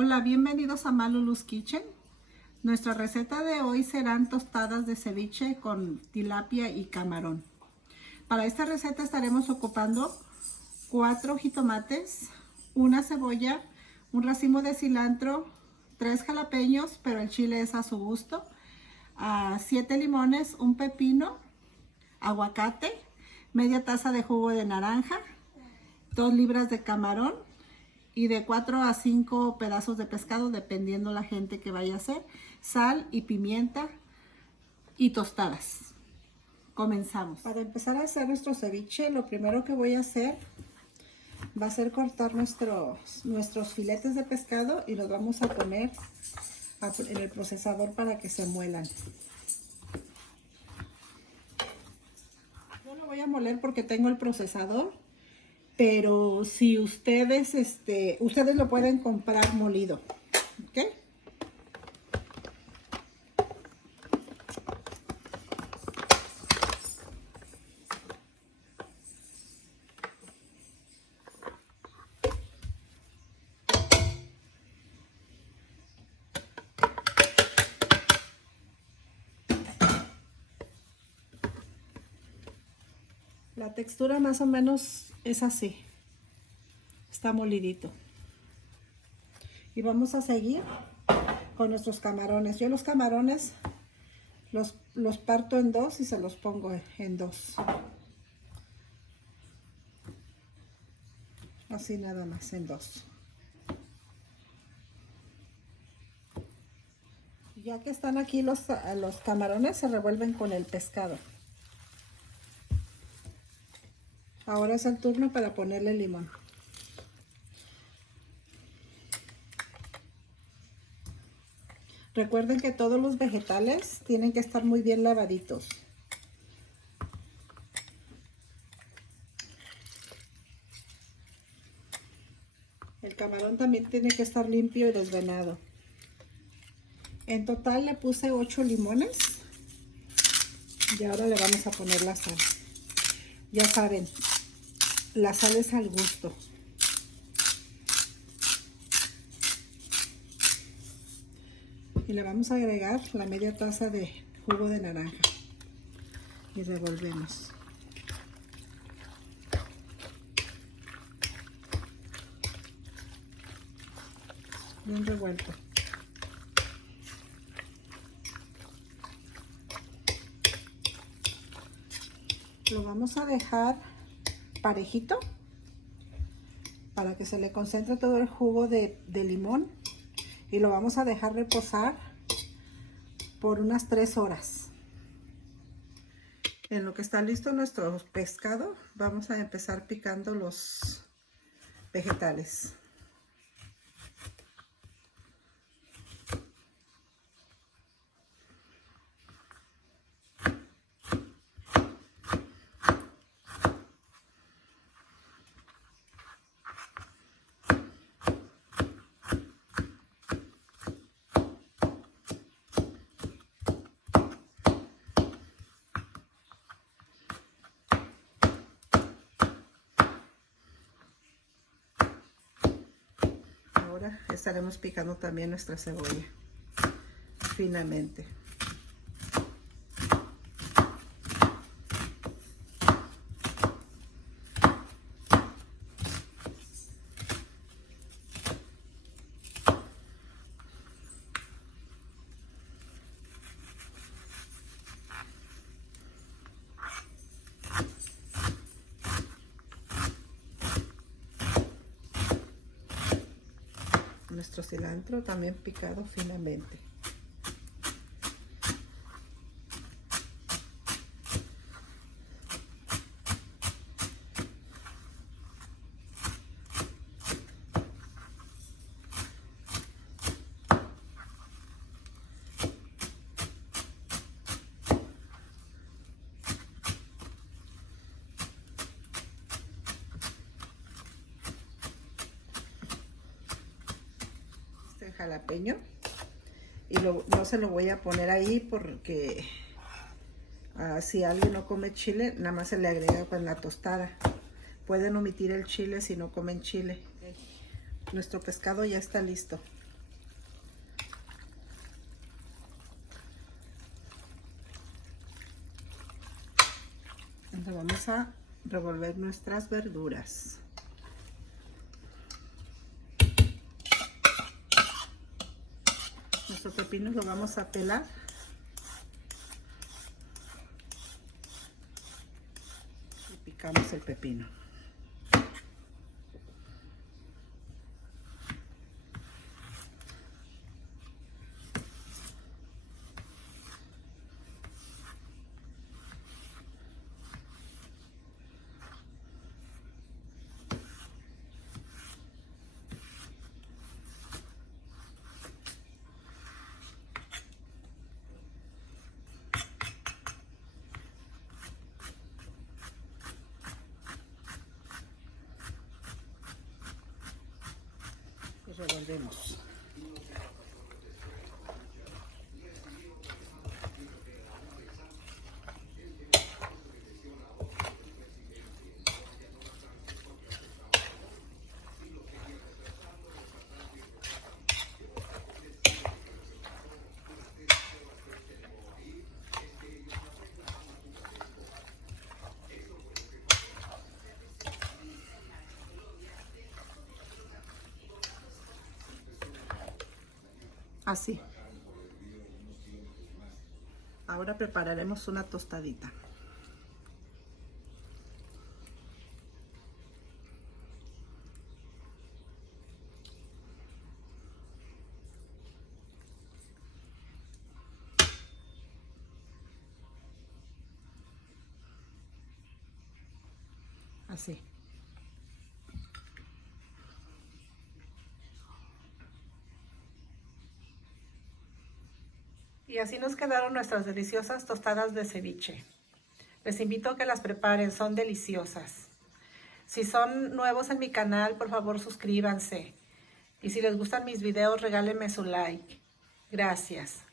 Hola, bienvenidos a Malulu's Kitchen. Nuestra receta de hoy serán tostadas de ceviche con tilapia y camarón. Para esta receta estaremos ocupando 4 jitomates, una cebolla, un racimo de cilantro, 3 jalapeños, pero el chile es a su gusto, 7 limones, un pepino, aguacate, media taza de jugo de naranja, 2 libras de camarón y de 4 a 5 pedazos de pescado, dependiendo la gente que vaya a hacer, sal y pimienta y tostadas. Comenzamos. Para empezar a hacer nuestro ceviche, lo primero que voy a hacer va a ser cortar nuestros filetes de pescado y los vamos a poner en el procesador para que se muelan. Yo lo voy a moler porque tengo el procesador, pero si ustedes lo pueden comprar molido, ¿ok? La textura más o menos es así, está molidito. Y vamos a seguir con nuestros camarones. Yo los camarones los parto en dos y se los pongo en dos. Así nada más, en dos. Ya que están aquí los camarones, se revuelven con el pescado. Ahora es el turno para ponerle limón. Recuerden que todos los vegetales tienen que estar muy bien lavaditos. El camarón también tiene que estar limpio y desvenado. En total le puse 8 limones. Y ahora le vamos a poner la sal. Ya saben, la sal es al gusto. Y le vamos a agregar la media taza de jugo de naranja. Y revolvemos. Bien revuelto. Lo vamos a dejar parejito para que se le concentre todo el jugo de limón y lo vamos a dejar reposar por unas 3 horas. En lo que está listo nuestro pescado, vamos a empezar picando los vegetales. Ahora estaremos picando también nuestra cebolla finamente. Nuestro cilantro también picado finamente. Jalapeño y no se lo voy a poner ahí porque si alguien no come chile, nada más se le agrega con la tostada. Pueden omitir el chile si no comen chile. Nuestro pescado ya está listo. Ahora vamos a revolver nuestras verduras. Nuestro pepino lo vamos a pelar. Y picamos el pepino. Revolvemos. Así. Ahora prepararemos una tostadita. Así. Y así nos quedaron nuestras deliciosas tostadas de ceviche. Les invito a que las preparen, son deliciosas. Si son nuevos en mi canal, por favor suscríbanse. Y si les gustan mis videos, regálenme su like. Gracias.